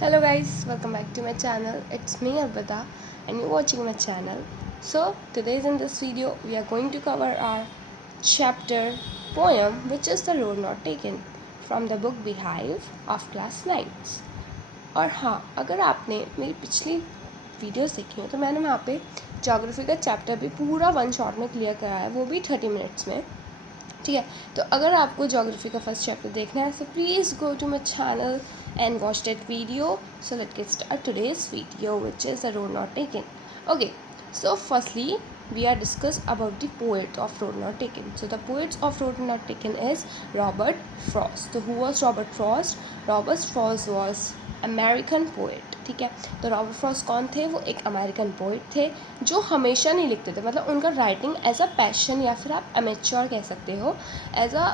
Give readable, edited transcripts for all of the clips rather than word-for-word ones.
Hello guys, welcome back to my channel. It's me Arbada and you're watching my channel. So today's in this video we are going to cover our chapter poem which is The Road Not Taken from the book Beehive of Class 9th. और हाँ, अगर आपने मेरी पिछली videos देखी हो तो मैंने वहाँ पे जोग्राफी का चैप्टर भी पूरा वन शॉट में क्लियर कराया है, वो भी 30 मिनट्स में. ठीक है, तो अगर आपको जोग्राफी का फर्स्ट चैप्टर देखना है so please go to my channel and watch that video. So let's get started today's video, which is The Road Not Taken. Okay, so firstly we are discuss about the poet of Road Not Taken. So the poets of Road Not Taken is Robert Frost. So who was Robert Frost? Robert Frost was American poet. ठीक है, तो Robert Frost कौन थे? वो एक American poet थे जो हमेशा नहीं लिखते थे. मतलब उनका राइटिंग एज अ पैशन या फिर आप अमेच्योर कह सकते हो, एज अ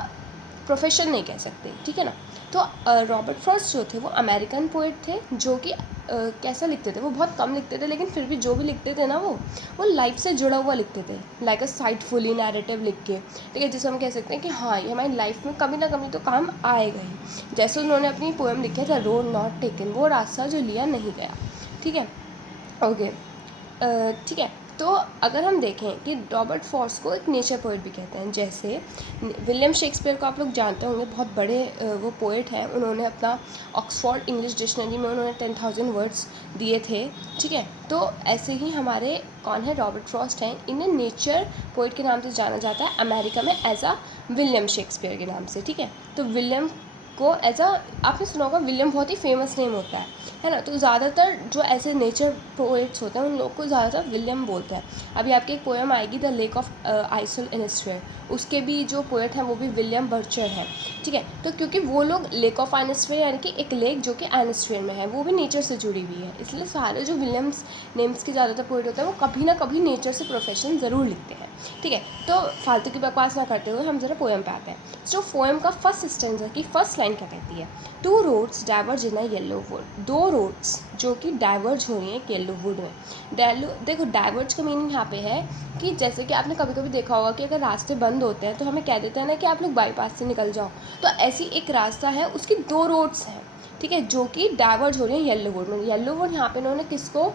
प्रोफेशन नहीं कह सकते. ठीक है ना. तो रॉबर्ट फ्रॉस्ट जो थे वो अमेरिकन पोएट थे जो कि कैसा लिखते थे, वो बहुत कम लिखते थे, लेकिन फिर भी जो भी लिखते थे ना वो लाइफ से जुड़ा हुआ लिखते थे, लाइक अ साइटफुली नैरेटिव लिख के. ठीक है, जिसे हम कह सकते हैं कि हाँ ये हमारी लाइफ में कभी ना कभी तो काम आएगा ही. जैसे उन्होंने अपनी पोएम लिखी था रोड नॉट टेकन, वो रास्ता जो लिया नहीं गया. ठीक है, ओके. ठीक है, तो अगर हम देखें कि रॉबर्ट फ्रॉस्ट को एक नेचर पोएट भी कहते हैं. जैसे विलियम शेक्सपियर को आप लोग जानते होंगे, बहुत बड़े वो पोएट हैं. उन्होंने अपना ऑक्सफोर्ड इंग्लिश डिक्शनरी में उन्होंने 10,000 वर्ड्स दिए थे. ठीक है, तो ऐसे ही हमारे कौन है, रॉबर्ट फ्रॉस्ट हैं. इन्हें नेचर पोएट के नाम से जाना जाता है अमेरिका में एज अ विलियम शेक्सपियर के नाम से. ठीक है, तो विलियम को एज अ, आपने सुना होगा विलियम बहुत ही फेमस नेम होता है ना. तो ज़्यादातर जो ऐसे नेचर पोएट्स होते हैं उन लोग को ज़्यादातर विलियम बोलते हैं. अभी आपकी एक पोएम आएगी द लेक ऑफ आइसल एनिस्फीयर, उसके भी जो पोएट हैं वो भी विलियम बर्चर हैं. ठीक है, तो क्योंकि वो लोग लेक ऑफ एनिस्फीयर यानी कि एक लेक जो कि एनिस्फीयर में है वो भी नेचर से जुड़ी हुई है, इसलिए सारे जो विलियम्स नेम्स के ज़्यादातर पोएट होते हैं वो कभी ना कभी नेचर से प्रोफेशन ज़रूर लिखते हैं. ठीक है, तो फालतू की बकवास ना करते हुए हम ज़रा पोएम पे आते हैं. जो पोएम का फर्स्ट स्टेंजा की फर्स्ट लाइन क्या कहती है? Two roads diverge in a yellow would. दो रोड्स जो कि डाइवर्ज हो रही हैं एक येलो वुड में. देखो डाइवर्ज का मीनिंग यहाँ पे है कि जैसे कि आपने कभी कभी देखा होगा कि अगर रास्ते बंद होते हैं तो हमें कह देते हैं ना कि आप लोग बाईपास से निकल जाओ. तो ऐसी एक रास्ता है, उसकी दो रोड्स हैं. ठीक है, जो कि डाइवर्ज हो रही हैं येलो वुड में. येलो वुड यहाँ पे इन्होंने किसको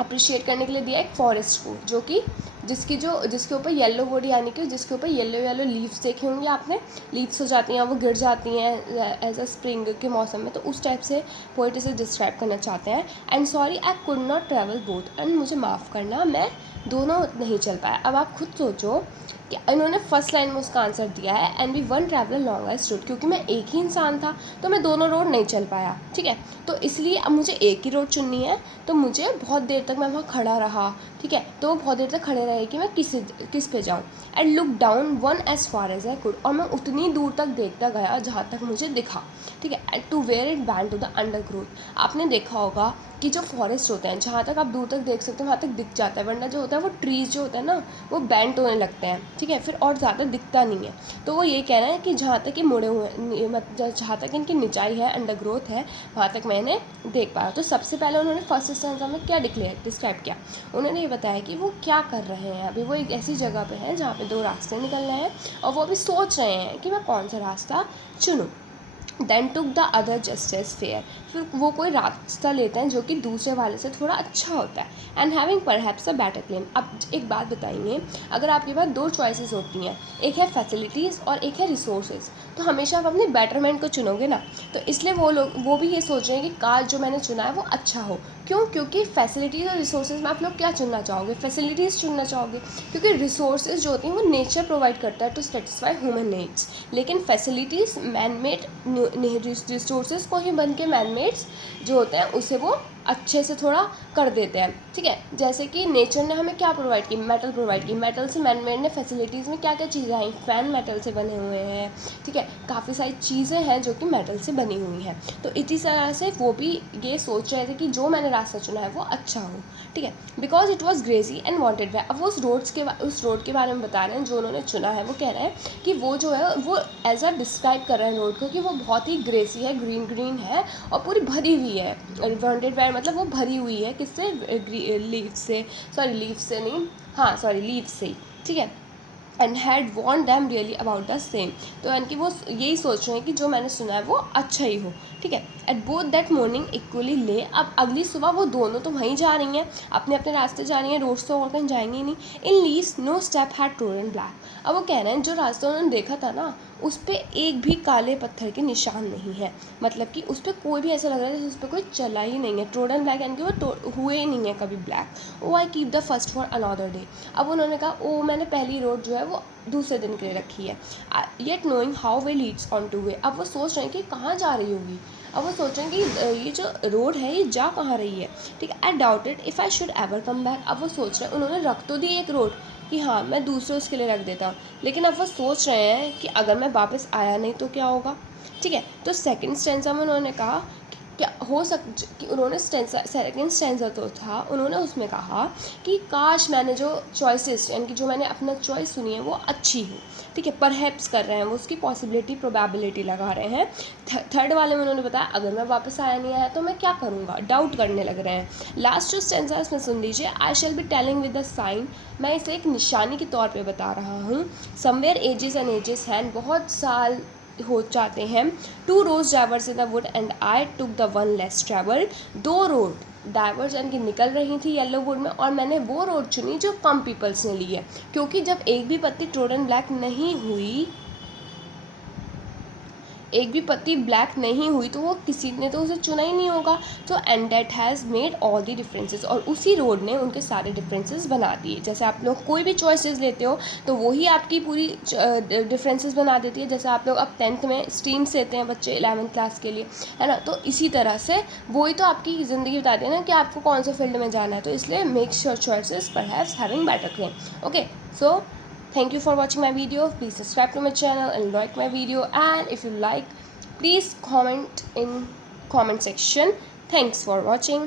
अप्रिशिएट करने के लिए दिया? एक फॉरेस्ट को, जो कि जिसके ऊपर येलो वुड यानी कि जिसके ऊपर येलो येलो लीव्स देखी होंगी आपने, लीव्स हो जाती हैं, वो गिर जाती हैं एज अ स्प्रिंग के मौसम में. तो उस टाइप से पोएट इसे डिस्क्राइब करना चाहते हैं. And sorry I could not travel both. And मुझे माफ़ करना, मैं दोनों नहीं चल पाया. अब आप खुद सोचो कि इन्होंने फर्स्ट लाइन में उसका आंसर दिया है and be one traveller long I stood, क्योंकि मैं एक ही इंसान था तो मैं दोनों रोड नहीं चल पाया. ठीक है, तो इसलिए अब मुझे एक ही रोड चुननी है. तो मुझे बहुत देर तक मैं वहाँ खड़ा रहा. ठीक है, तो वो बहुत देर तक खड़े रहे कि मैं किस पे जाऊँ. And look down one as far as I could, और मैं उतनी दूर तक देखता गया जहाँ तक मुझे दिखा. ठीक है, and to where it bend to the under growth देखा होगा कि जो फॉरेस्ट होते हैं जहाँ तक आप दूर तक देख सकते हो वहाँ तक दिख जाता है, वरना जो होता है वो ट्रीज जो होता है ना वो बैंड होने लगते हैं. ठीक है, फिर और ज़्यादा दिखता नहीं है. तो वो ये कह रहे हैं कि जहाँ तक ये मुड़े हुए मतलब जहाँ तक इनकी निचाई है, अंडर ग्रोथ है, वहाँ तक मैंने देख पाया. तो सबसे पहले उन्होंने फर्स्ट स्टेंजा में क्या डिस्क्राइब किया? उन्होंने ये बताया कि वो क्या कर रहे हैं. अभी वो एक ऐसी जगह पे हैं जहाँ पे दो रास्ते निकल रहे हैं और वो अभी सोच रहे हैं कि मैं कौन सा रास्ता चुनूँ. Then took the other just as fair. फिर वो कोई रास्ता लेते हैं जो कि दूसरे वाले से थोड़ा अच्छा होता है. And having perhaps a better claim. अब एक बात बताइए, अगर आपके पास दो चॉइसेस होती हैं, एक है फैसिलिटीज़ और एक है रिसोर्सेज, तो हमेशा आप अपने बेटरमेंट को चुनोगे ना. तो इसलिए वो भी ये सोच रहे हैं कि कार जो मैंने चुना है वो अच्छा हो. क्यों? क्योंकि फैसिलिटीज़ और रिसोर्सेज में आप लोग क्या चुनना चाहोगे? फैसिलिटीज़ चुनना चाहोगे, क्योंकि रिसोर्सेज जो होती हैं वो नेचर प्रोवाइड करता है टू सेटिस्फाई ह्यूमन नीड्स. लेकिन फैसिलिटीज़ मैन मेड रिसोर्सेज को ही बन के मैन मेड्स जो होते हैं उसे वो अच्छे से थोड़ा कर देते हैं. ठीक है, जैसे कि नेचर ने हमें क्या प्रोवाइड की? मेटल प्रोवाइड की. मेटल से मैन मेड ने फैसिलिटीज़ में क्या क्या चीज़ें आई? फ़ैन मेटल से बने हुए हैं. ठीक है, काफ़ी सारी चीज़ें हैं जो कि मेटल से बनी हुई हैं. तो इसी तरह से वो भी ये सोच रहे थे कि जो मैंने रास्ता चुना है वो अच्छा हो. ठीक है, because it was grassy and wanted wear. अब वो उस रोड के बारे में बता रहे हैं जो उन्होंने चुना है. वो कह रहे हैं कि वो जो है वो एज अ डिस्क्राइब कर रहे हैं रोड को कि वो बहुत ही ग्रेसी है, ग्रीन ग्रीन है और पूरी भरी हुई है. वॉन्टेड वे मतलब वो भरी हुई है किससे? लीव से, लीव से नहीं, हाँ सॉरी लीव से. ठीक है, and had want them really about the same. तो यानी कि वो यही सोच रहे हैं कि जो मैंने सुना है वो अच्छा ही हो, ठीक है। At both that morning equally ले, अब अगली सुबह वो दोनों तो वहीं जा रही हैं, अपने अपने रास्ते जा रही हैं, रोड्स तो और कहीं जाएंगी ही नहीं। In leaves no step had trodden black. अब वो कह रहे हैं जो रास्ता उन्होंने देखा था ना, उस पर एक भी काले पत्थर के निशान नहीं है, मतलब कि उस पर कोई भी ऐसा लग रहा है जैसे उस पर कोई चला ही नहीं है। ट्रोडन ब्लैक यानी कि वो हुए ही नहीं है कभी black. Oh I keep the first for another day. अब उन्होंने कहा ओ मैंने पहली रोड जो है वो दूसरे दिन के लिए रखी है। Yet knowing how way Leeds on two way. अब वो सोच रहे हैं कि कहाँ जा रही होगी। अब वो सोच रहे हैं कि ये जो रोड है ये जा कहाँ रही है, ठीक है। आई doubted if I should ever come back. अब वो सोच रहे हैं, उन्होंने रख तो दी एक रोड कि हाँ मैं दूसरे उसके लिए रख देता हूँ, लेकिन अब वो सोच रहे हैं कि अगर मैं वापस आया नहीं तो क्या होगा, ठीक है। तो सेकंड स्टेंजा में उन्होंने कहा कि क्या हो कि उन्होंने सेकंड स्टेंजा तो था, उन्होंने उसमें कहा कि काश मैंने जो चॉइसेस यानी कि जो मैंने अपना चॉइस सुनी है वो अच्छी हो, ठीक है। परहैप्स कर रहे हैं वो, उसकी पॉसिबिलिटी प्रोबेबिलिटी लगा रहे हैं। थर्ड वाले में उन्होंने बताया अगर मैं वापस आया नहीं आया तो मैं क्या करूँगा, डाउट करने लग रहे हैं। लास्ट जो स्टेंजा इसमें सुन लीजिए, I shall be telling with the sigh. मैं इसे एक निशानी के तौर पे बता रहा हूँ। समवेयर एजेस एंड एजेस हैं, बहुत साल हो जाते हैं। Two roads diverse in the wood and I took the one less travelled. दो रोड डाइवर्स यानी कि निकल रही थी येलो वुड में, और मैंने वो रोड चुनी जो कम पीपल्स ने ली है, क्योंकि जब एक भी पत्ती ट्रोडन ब्लैक नहीं हुई, एक भी पत्ती ब्लैक नहीं हुई तो वो किसी ने तो उसे चुना ही नहीं होगा। तो and that has made all the differences, और उसी रोड ने उनके सारे डिफरेंसेस बना दिए। जैसे आप लोग कोई भी चॉइसेस लेते हो तो वही आपकी पूरी डिफरेंसेस बना देती है। जैसे आप लोग अब 10th में स्ट्रीम्स लेते हैं बच्चे 11th क्लास के लिए, है ना, तो इसी तरह से वही तो आपकी ज़िंदगी बताती है ना कि आपको कौन से फील्ड में जाना है। तो इसलिए make sure choices perhaps having better claim. Okay, so thank you for watching my video. Please subscribe to my channel and like my video, and if you like, please comment in comment section. Thanks for watching.